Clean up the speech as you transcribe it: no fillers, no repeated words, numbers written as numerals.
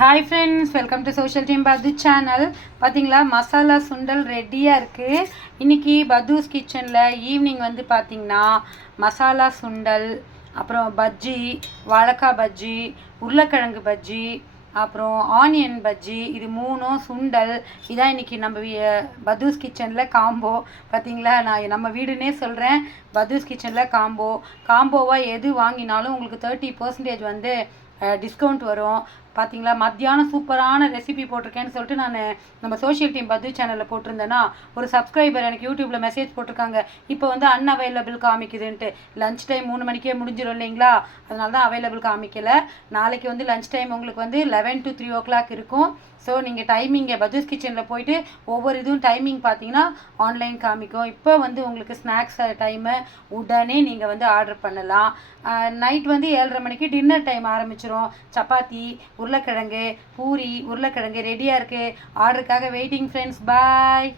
Hi friends, welcome to social team பது channel. பார்த்தீங்களா, மசாலா சுண்டல் ரெடியாக இருக்குது. இன்றைக்கி பத்தூஸ் கிச்சனில் ஈவினிங் வந்து பார்த்திங்கன்னா மசாலா சுண்டல், அப்புறம் பஜ்ஜி, வாழைக்காய் பஜ்ஜி, உருளைக்கிழங்கு பஜ்ஜி, அப்புறம் ஆனியன் பஜ்ஜி, இது மூணும் சுண்டல். இதான் இன்றைக்கி நம்ம பத்தூஸ் கிச்சனில் காம்போ. பார்த்தீங்களா, நான் நம்ம வீடுன்னே சொல்கிறேன். பத்தூஸ் கிச்சனில் காம்போவாக எது வாங்கினாலும் உங்களுக்கு 30% வந்து டிஸ்கவுண்ட் வரும். பார்த்தீங்களா, மத்தியானம் சூப்பரான ரெசிபி போட்டிருக்கேன்னு சொல்லிட்டு நான் நம்ம சோஷியல் டீம் பத்து சேனலில் போட்டிருந்தேன்னா ஒரு சப்ஸ்கிரைபர் எனக்கு யூடியூப்பில் மெசேஜ் போட்டிருக்காங்க. இப்போ வந்து அன்அவைலபிள் காமிக்குதுன்ட்டு. லஞ்ச் டைம் 3 மணிக்கே முடிஞ்சிடும் இல்லைங்களா, அதனால தான் அவைலபிள் காமிக்கலை. நாளைக்கு வந்து லஞ்ச் டைம் உங்களுக்கு வந்து 11 to 3 o'clock இருக்கும். ஸோ நீங்கள் டைமிங்கை பத்தூஸ் கிச்சனில் போயிட்டு ஒவ்வொரு இதுவும் டைமிங் பார்த்தீங்கன்னா ஆன்லைன் காமிக்கும். இப்போ வந்து உங்களுக்கு ஸ்நாக்ஸ் டைமு உடனே நீங்கள் வந்து ஆர்டர் பண்ணலாம். நைட் வந்து 7:30 மணிக்கு டின்னர் டைம் ஆரம்பிச்சிடும். சப்பாத்தி, உருளைக்கிழங்கு, பூரி, உருளைக்கிழங்கு ரெடியாக இருக்குது. ஆர்டருக்காக வெயிட்டிங் ஃப்ரெண்ட்ஸ். பாய்.